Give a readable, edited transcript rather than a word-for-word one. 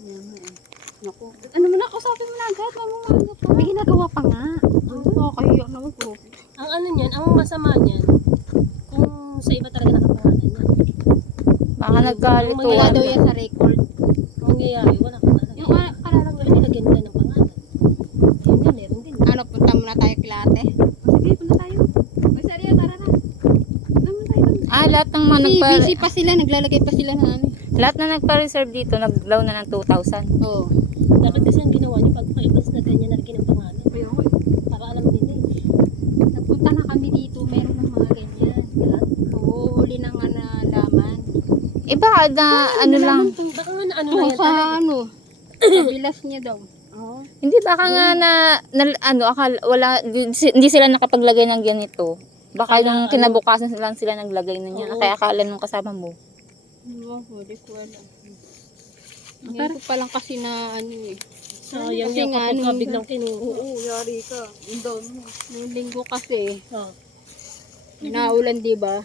Naku. Ano mo na, kausapin mo na agad. Mamumanga pa. May ginagawa pa nga. Kakahiyak naman po. Ang ano niyan, ang masama niyan, kung sa iba talaga nakapangalan niya. Baka nagkalito. Wala daw yan sa record. Mangyayari, wala ka talaga. Yung kalalang Pero nilagyan nila ng pangalan. Yun nga, meron din. ano, punta muna tayo kila ate. Sige, punta tayo. May sariya, tara na. Punta muna tayo. Lahat ng mga Busy pa sila, naglalagay pa sila na ano. lahat na nagpa-reserve dito, naglaw na ng 2,000. Oo. Dapat kasi ang ginawa niyo, pag paibas na ganyan, nalagyan ng pangalan. Para alam nila eh. Nagpunta na kami dito, meron ng mga ganyan. Oo, huli na nga nalaman. Baka na ano lang. Baka nga na ano na Oo, yan sa talaga. ano, sa bilas niya daw. Oo. Hindi baka nga na ano akala wala hindi sila nakapaglagay ng ganito. Baka yung kinabukasan sila naglagay na niya. Kaya akala nung kasama mo. Ewan ko, di ko alam. Ngayon ko pa lang kasi na ano eh. Sayang Kasi yan nga, kapag nung- biglang kinuha. Oo, yari ka. Nung linggo kasi, Oh. naulan di ba?